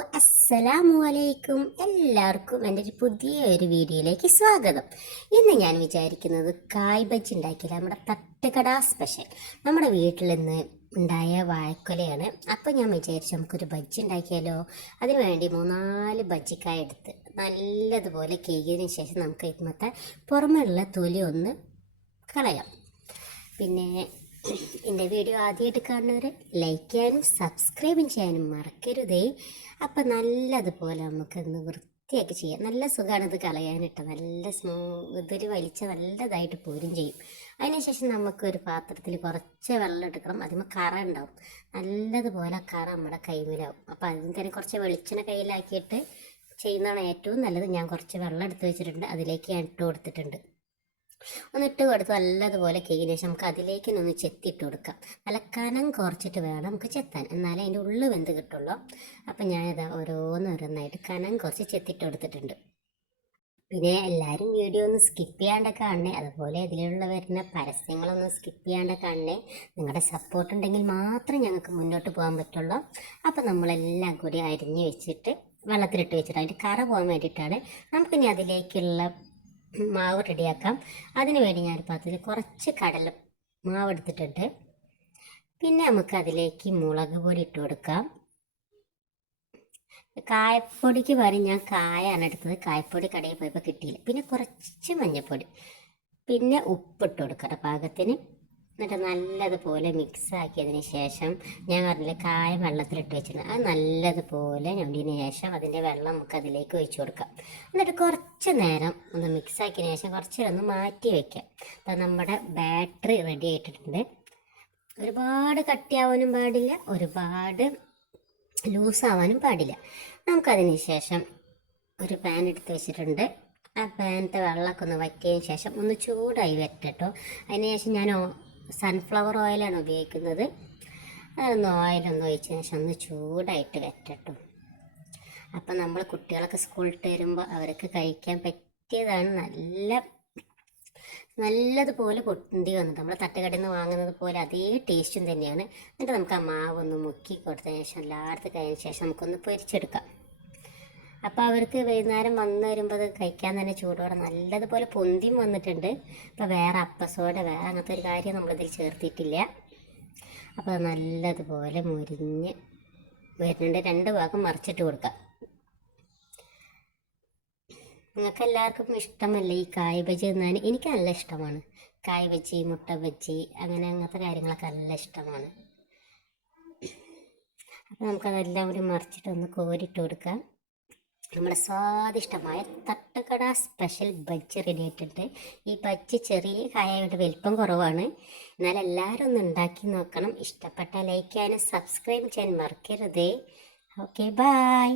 അസ്സലാമു അലൈക്കും. എല്ലാവർക്കും എൻ്റെ ഒരു പുതിയൊരു വീഡിയോയിലേക്ക് സ്വാഗതം. ഇന്ന് ഞാൻ വിചാരിക്കുന്നത് കായ് ബജ്ജി ഉണ്ടാക്കിയില്ല, നമ്മുടെ തട്ടുകട സ്പെഷ്യൽ. നമ്മുടെ വീട്ടിൽ നിന്ന് ഉണ്ടായ വാഴക്കൊലയാണ്. അപ്പോൾ ഞാൻ വിചാരിച്ചു നമുക്കൊരു ബജ്ജി ഉണ്ടാക്കിയാലോ. അതിന് വേണ്ടി 3-4 ബജ്ജിക്കായ എടുത്ത് നല്ലതുപോലെ കേകിയതിന് ശേഷം നമുക്ക് ഇന്നത്തെ പുറമെയുള്ള തൊലി ഒന്ന് കളയാം. പിന്നെ എൻ്റെ വീഡിയോ ആദ്യമായിട്ട് കാണുന്നവർ ലൈക്ക് ചെയ്യാനും സബ്സ്ക്രൈബും ചെയ്യാനും മറക്കരുതേ. അപ്പം നല്ലതുപോലെ നമുക്കൊന്ന് വൃത്തിയാക്കി ചെയ്യാം. നല്ല സുഖമാണ് ഇത് കളയാനിട്ട്, നല്ല ഇതിൽ വലിച്ച നല്ലതായിട്ട് പോരും ചെയ്യും. അതിനുശേഷം നമുക്കൊരു പാത്രത്തിൽ കുറച്ച് വെള്ളം എടുക്കണം. അതിന് കറ ഉണ്ടാവും, നല്ലതുപോലെ കറ നമ്മുടെ കൈമിലാവും. അപ്പം അതിന് തന്നെ കുറച്ച് വെളിച്ചെണ്ണ കയ്യിലാക്കിയിട്ട് ചെയ്യുന്നതാണ് ഏറ്റവും നല്ലത്. ഞാൻ കുറച്ച് വെള്ളം എടുത്ത് വെച്ചിട്ടുണ്ട്, അതിലേക്ക് ഞാൻ ഇട്ട് കൊടുത്തിട്ടുണ്ട്. ഒന്നിട്ട് കൊടുത്ത് നല്ലതുപോലെ കഴിഞ്ഞ ശേഷം നമുക്ക് അതിലേക്ക് ഒന്ന് ചെത്തിയിട്ട് കൊടുക്കാം. നല്ല കനം കുറച്ചിട്ട് വേണം നമുക്ക് ചെത്താൻ, എന്നാലേ അതിൻ്റെ ഉള്ളിൽ വെന്ത് കിട്ടുള്ളൂ. അപ്പം ഞാനിത് ഓരോന്നോരോന്നായിട്ട് കനം കുറച്ച് ചെത്തിയിട്ട് കൊടുത്തിട്ടുണ്ട്. പിന്നെ എല്ലാവരും വീഡിയോ ഒന്ന് സ്കിപ്പ് ചെയ്യാണ്ട് കാണണേ, അതുപോലെ ഇതിലുള്ള വരുന്ന പരസ്യങ്ങളൊന്ന് സ്കിപ്പ് ചെയ്യാണ്ട് കാണണേ. നിങ്ങളുടെ സപ്പോർട്ട് ഉണ്ടെങ്കിൽ മാത്രമേ ഞങ്ങൾക്ക് മുന്നോട്ട് പോകാൻ പറ്റുള്ളൂ. അപ്പം നമ്മളെല്ലാം കൂടി അരിഞ്ഞ് വെച്ചിട്ട് വെള്ളത്തിലിട്ട് വെച്ചിട്ട് അതിൻ്റെ കറ പോകാൻ വേണ്ടിയിട്ടാണ്. നമുക്കിനി അതിലേക്കുള്ള മാവ് റെഡിയാക്കാം. അതിന് വേണ്ടി ഞാൻ പാത്രത്തിൽ കുറച്ച് കടല മാവ് എടുത്തിട്ടുണ്ട്. പിന്നെ നമുക്ക് അതിലേക്ക് മുളക് പൊടി ഇട്ട് കൊടുക്കാം. കായപ്പൊടിക്ക് പകരം ഞാൻ കായാണ് എടുത്തത്. കായപ്പൊടി കടയിൽ പോയപ്പോൾ കിട്ടിയില്ല. പിന്നെ കുറച്ച് മഞ്ഞൾപ്പൊടി, പിന്നെ ഉപ്പിട്ട് കൊടുക്കണം പാകത്തിന്. എന്നിട്ട് നല്ലതുപോലെ മിക്സ് ആക്കിയതിന് ശേഷം ഞാൻ പറഞ്ഞില്ലേ കായ വെള്ളത്തിലിട്ട് വെച്ചിട്ടുണ്ട്, അത് നല്ലതുപോലെ ഞൊണ്ടിയതിന് ശേഷം അതിൻ്റെ വെള്ളം നമുക്ക് അതിലേക്ക് ഒഴിച്ചു കൊടുക്കാം. എന്നിട്ട് കുറച്ച് നേരം ഒന്ന് മിക്സ് ആക്കിയതിന് ശേഷം കുറച്ച് നേരം ഒന്ന് മാറ്റി വയ്ക്കാം. അപ്പം നമ്മുടെ ബാറ്ററി റെഡി ആയിട്ടുണ്ട്. ഒരുപാട് കട്ടിയാവാനും പാടില്ല, ഒരുപാട് ലൂസാവാനും പാടില്ല. നമുക്കതിന് ശേഷം ഒരു പാൻ എടുത്ത് വെച്ചിട്ടുണ്ട്. ആ പാനത്തെ വെള്ളമൊക്കെ ഒന്ന് വറ്റിയതിന് ശേഷം ഒന്ന് ചൂടായി വരട്ടോ. അതിന് ശേഷം ഞാൻ സൺഫ്ലവർ ഓയിലാണ് ഉപയോഗിക്കുന്നത്. അതൊന്ന് ഓയിലൊന്ന് ഒഴിച്ചതിന് ശേഷം ഒന്ന് ചൂടായിട്ട് വരട്ടോ. അപ്പം നമ്മൾ കുട്ടികളൊക്കെ സ്കൂളിട്ട് വരുമ്പോൾ അവർക്ക് കഴിക്കാൻ പറ്റിയതാണ്. നല്ലതുപോലെ പൊട്ടി വന്നിട്ട് നമ്മൾ തട്ടുകടയിൽ നിന്ന് വാങ്ങുന്നത് പോലെ അതേ ടേസ്റ്റും തന്നെയാണ്. എന്നിട്ട് നമുക്ക് ആ മാവ് ഒന്ന് മുക്കി കൊടുത്തതിന് ശേഷം എല്ലായിടത്തും കഴിഞ്ഞ ശേഷം നമുക്കൊന്ന് പൊരിച്ചെടുക്കാം. അപ്പോൾ അവർക്ക് വൈകുന്നേരം വന്ന് വരുമ്പോൾ അത് കഴിക്കാൻ തന്നെ ചൂടോടെ നല്ലതുപോലെ പൊന്തിയും വന്നിട്ടുണ്ട്. അപ്പോൾ വേറെ അപ്പസോഡ വേറെ അങ്ങനത്തെ ഒരു കാര്യം നമ്മളിതിൽ ചേർത്തിട്ടില്ല. അപ്പോൾ അത് നല്ലതുപോലെ മുരിഞ്ഞ് വരുന്നുണ്ട്. 2 ഭാഗം മറിച്ചിട്ട് കൊടുക്കാം. നിങ്ങൾക്ക് എല്ലാവർക്കും ഇഷ്ടമല്ല ഈ കായ് ബജ്ജി തിന്നാൻ? എനിക്ക് നല്ല ഇഷ്ടമാണ്. കായ് ബജ്ജി, മുട്ട ബജ്ജി, അങ്ങനത്തെ കാര്യങ്ങളൊക്കെ നല്ല ഇഷ്ടമാണ്. അപ്പോൾ നമുക്കതെല്ലാം കൂടി മറിച്ചിട്ടൊന്ന് കോരിയിട്ട് കൊടുക്കാം. നമ്മുടെ സ്വാദിഷ്ടമായ തട്ടുകട സ്പെഷ്യൽ ബജ്ജി റെഡി ആയിട്ടുണ്ട്. ഈ ബജ്ജി ചെറിയ കായയുടെ വലിപ്പം കുറവാണ്, എന്നാൽ എല്ലാവരും ഒന്ന് ഉണ്ടാക്കി നോക്കണം. ഇഷ്ടപ്പെട്ട ലൈക്ക് ചെയ്യാനും സബ്സ്ക്രൈബ് ചെയ്യാൻ മറക്കരുതേ. Okay, by.